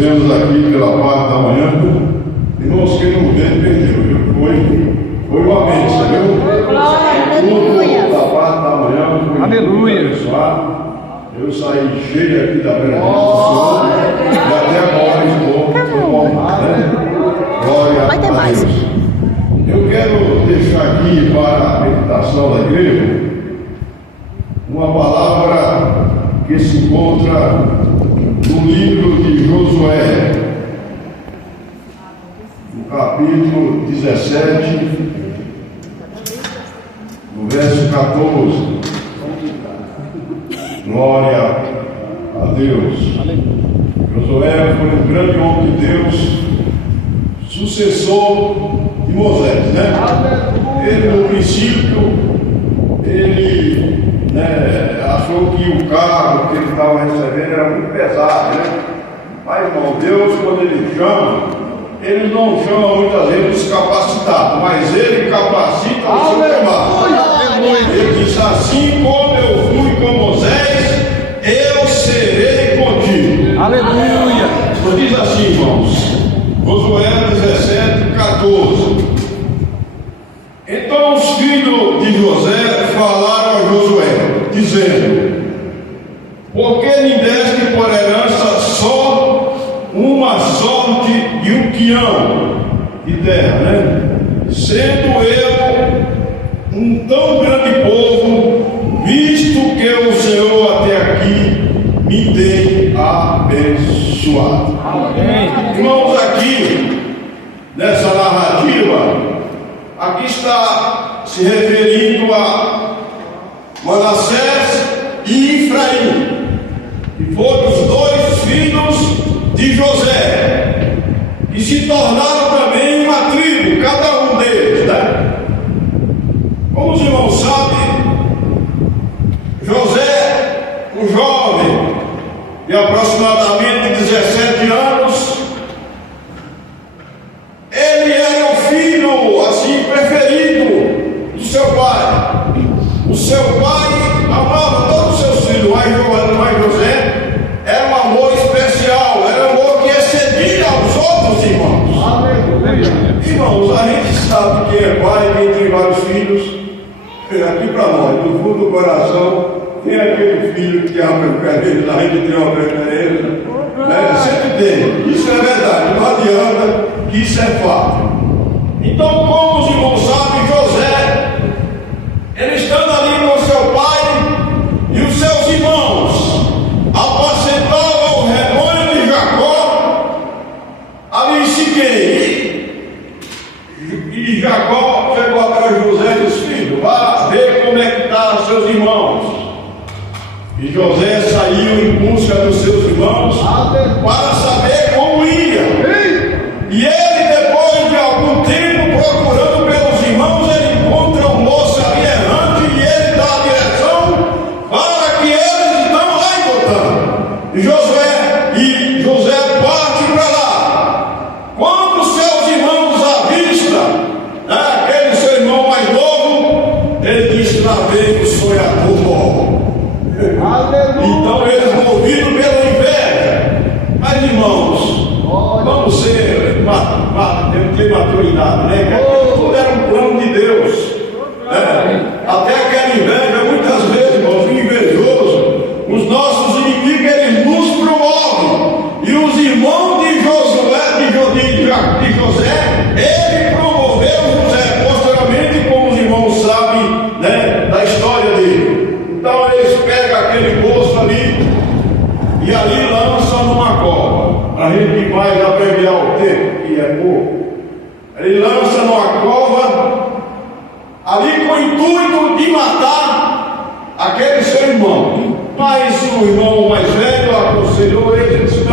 estivemos aqui pela parte da manhã, irmãos, quem não vê, perdeu, viu? Foi uma bênção, viu? Aleluia. Da parte da manhã, foi Aleluia. muito abençoado. Eu saí cheio aqui da presença do Senhor, e até agora estou formado, né? Glória Vai ter a mais. Deus. Eu quero deixar aqui para a meditação da igreja uma palavra que se encontra no livro de Josué, no capítulo 17, no verso 14. Glória a Deus. Josué foi um grande homem de Deus, sucessor de Moisés, né? Ele, no princípio, ele achou que o cargo que ele estava recebendo era muito pesado, né? Mas, irmão, Deus, quando ele chama, ele não chama muitas vezes os capacitados, mas ele capacita o seu chamado. Ele diz: assim como eu fui com Moisés, eu serei contigo. Aleluia. Então diz assim, irmãos, Josué 17, 14. Então os filhos de José falaram a Josué, dizendo: por que me deste por herança só uma sorte e um quião de terra, né? Sendo eu um tão grande povo, visto que o Senhor até aqui me tem abençoado. Amém. Irmãos, aqui nessa narrativa, aqui está se referindo a Manassés e Efraim, que foram os dois filhos de José, que se tornaram também uma tribo, cada um deles, né? Como os irmãos sabem, José, um jovem de aproximadamente 17 anos, ele era o filho assim preferido do seu pai. O seu pai amava todos os seus filhos, mas José era um amor especial, era um amor que excedia aos outros irmãos. Irmãos, a gente sabe que é pai, quem tem vários filhos. Aqui para nós, do fundo do coração, tem aquele filho que ama o preferência, a gente tem uma preferência, né? Sempre tem, isso é verdade, não adianta, que isso é fato. Então, como os irmãos sabem, José, ele estando ali com seu pai e os seus irmãos, apacentavam o rebanho de Jacó, ali em Siquém. E Jacó chegou atrás de José e disse: filho, vá ver como é que estão seus irmãos. E José saiu em busca dos seus irmãos para saber como ia. E ele, depois de algum tempo procurando pelos irmãos, ele encontra um moço ali errante e ele dá a direção para que eles estão lá em Dotã. E José parte para lá. Quando seus irmãos avistam aquele seu irmão mais novo, ele diz: lá vem o sonhador. Então eles movidos pela inveja. Mas irmãos, vamos ter maturidade, né? Tudo era um plano de Deus, né? Até aquela inveja, muitas vezes, irmãos, o invejoso, os nossos inimigos, eles nos promovem. E os irmãos de José, ele promoveu José, posteriormente, como os irmãos sabem, né, da história dele. Então eles pegam aquele poço ali e ali lançam numa cova. Para a gente que vai abreviar o tempo, que é pouco, ele lança numa cova ali com o intuito de matar aquele seu irmão. Mas o irmão mais velho aconselhou ele e disse: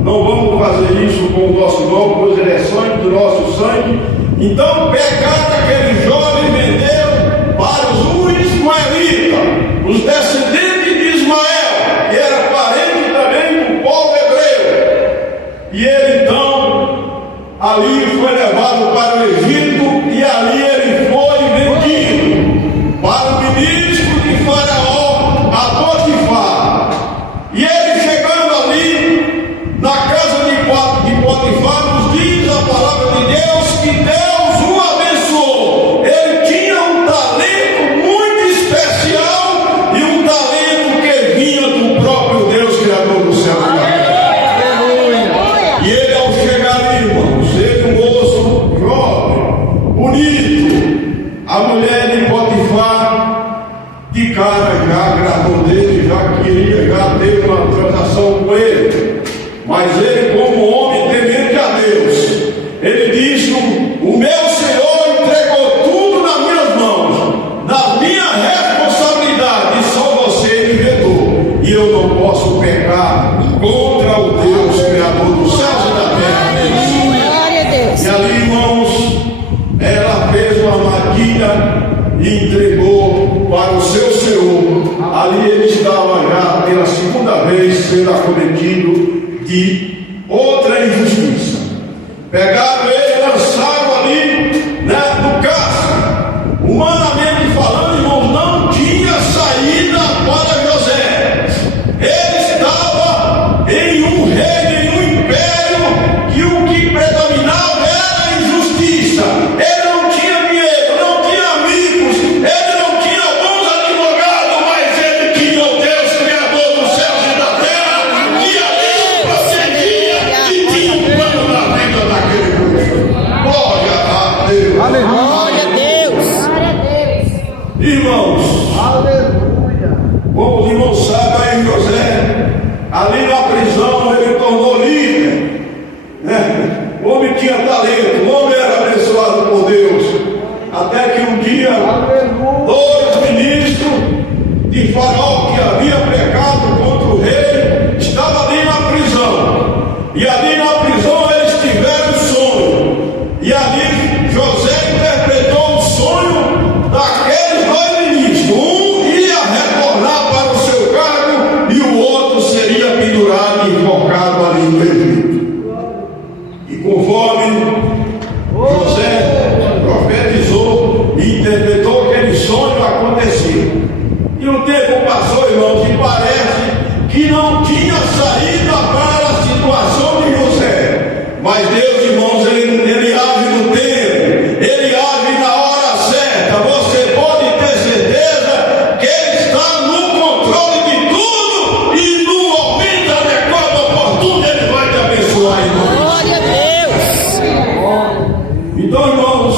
não vamos fazer isso com o nosso irmão, pois ele é sangue do nosso sangue. Então pegaram aquele jovem e venderam para os ismaelitas, os descendentes de Ismael, que era parente também do povo hebreu. E ele então ali foi levado para o Egito, e ali ele foi vendido para o ministro de Faraó, a Potifar. E ele chegando ali na casa de bandido de outra injustiça. Pegaram ele, lançaram ali, né, no cárcere. Humanamente falando, irmãos, não tinha saída para José. Ele estava em um reino, em um império, que o que predominava era a injustiça. Ele não tinha dinheiro, não tinha amigos, ele não tinha bons advogados, mas ele tinha o Deus Criador dos céus e da terra, que ali o protegia e tinha um plano na vida daquele povo. Glória a Deus. Glória a Deus. Glória a Deus. Irmãos, Aleluia. como os irmãos sabem, aí José, ali na prisão, ele tornou líder, né? O homem tinha talento, o homem era abençoado por Deus, até que um dia, dois ministros de Faraó que havia pecado contra o rei, estavam ali na prisão, e ali na prisão eles tiveram um sonho, e ali José interpretou o sonho daqueles dois ministros. Um ia retornar para o seu cargo e o outro seria pendurado e enforcado ali no Egito. E conforme José profetizou e interpretou aquele sonho, aconteceu. E o tempo passou, irmãos, e parece que não tinha saída para a situação de José. Mas Deus, irmãos, ele age no tempo, ele age na hora certa. Você pode ter certeza que ele está no controle de tudo e no momento adequado, oportuno, ele vai te abençoar, irmãos. Glória a Deus. Então, irmãos,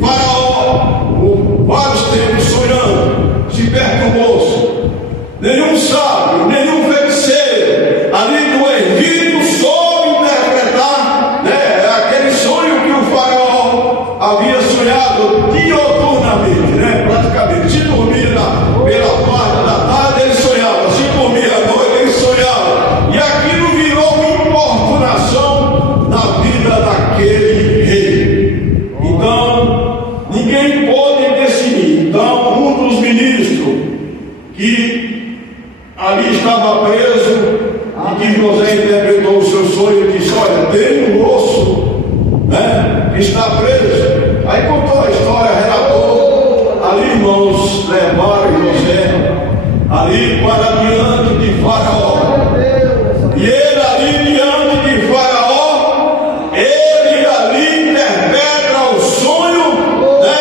Faraó, por vários tempos sonhando, se perturbou-se. Nenhum sábio, nenhum feiticeiro ali do Egito soube interpretar, né, aquele sonho que o Faraó havia sonhado dioturnamente, né, praticamente. Se dormia pela parte da tarde, ele sonhava. Se dormia à noite, ele sonhava. E aquilo virou uma importunação na vida daquele rei. Então, ninguém pôde decidir. Então, um dos ministros que ali estava preso e que José interpretou o seu sonho e disse: olha, tem um moço, né, que está preso. Aí contou a história, relatou. Ali, irmãos, levaram José ali para diante de Faraó. E ele ali diante de Faraó, ele ali interpreta o sonho, né,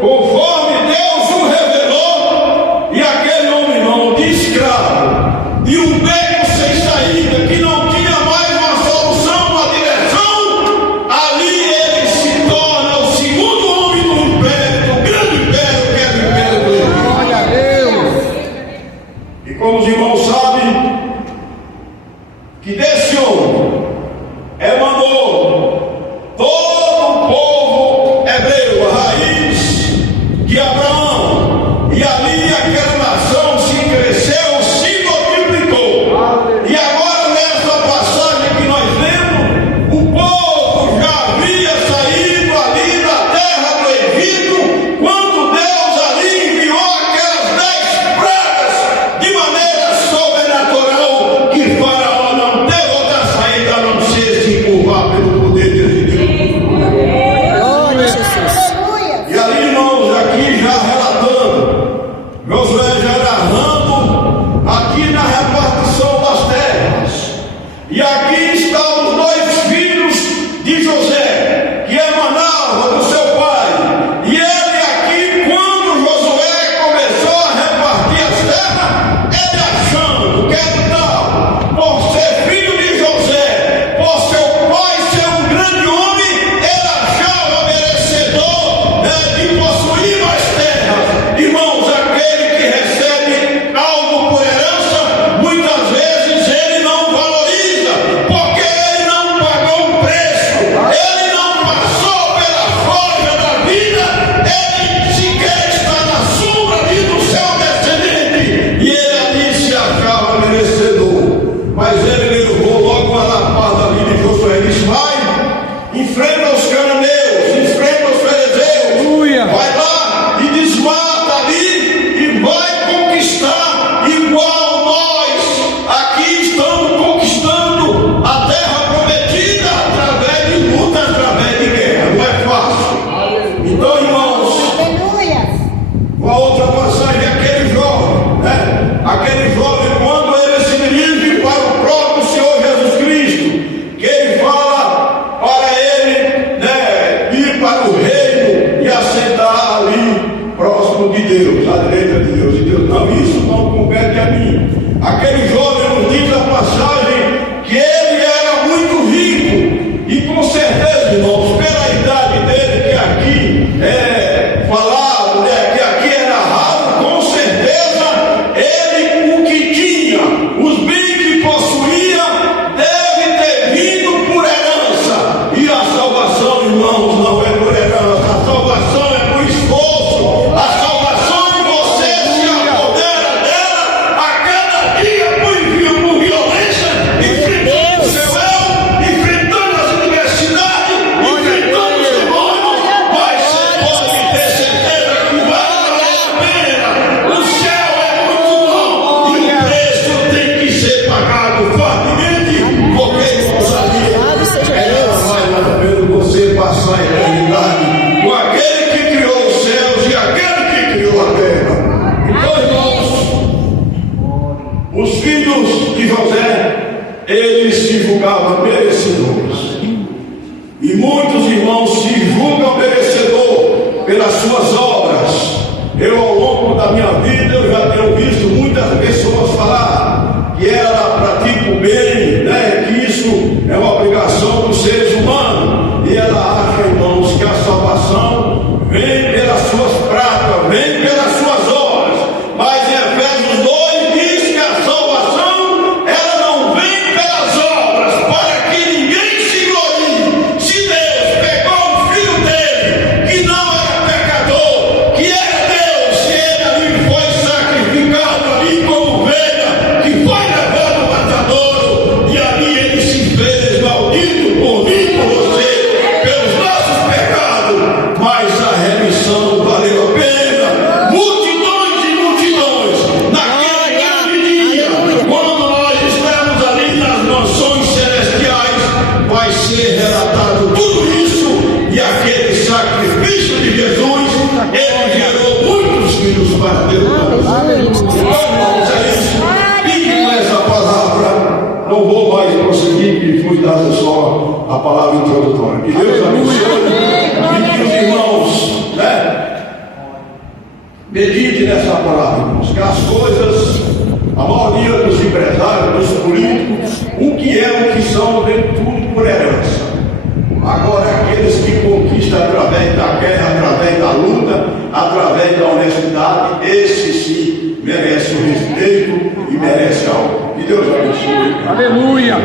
conforme Deus o revelou. E aquele homem, irmão, de escravo, de um beco sem saída, que não tinha mais uma solução, uma direção, ali ele se torna o segundo homem do império, do grande império, que é o império do Egito. Glória a Deus. E como os eles se julgavam merecedores. E muitos irmãos se julgam merecedor pelas suas obras. Eu, ao longo da minha vida, eu já tenho visto muitas pessoas falar que ela pratica o bem, né? Que isso é uma obrigação dos seres humanos. E ela acha, irmãos, que a salvação vem pelas suas práticas, vem pelas suas obras. Mas em Efésios 2 diz que a salvação, ela não vem pelas obras, para que ninguém se glorie. Se Deus pegou o filho dele, que não era pecador, que era Deus, se ele ali foi sacrificado ali como ovelha, que foi levado ao matadouro, e ali ele se fez maldito por mim, por você, pelos nossos pecados, mas a remissão valeu a pena. Multidões e multidões, naquele grande dia, quando nós estamos ali nas mansões celestiais, vai ser relatado tudo isso, e aquele sacrifício de Jesus, ele gerou muitos filhos para Deus. Irmãos, é isso. Fiquem com essa palavra. Não vou mais prosseguir, que foi dada só a palavra introdutória. Que Deus abençoe. E que os irmãos, né, medite nessa palavra, irmãos. Que as coisas, a maioria dos empresários, dos políticos, o que são, vem tudo por herança. Agora, aqueles que conquistam através da guerra, através da luta, através da honestidade, esses sim merecem o respeito e merecem algo. Que Deus abençoe. Aleluia!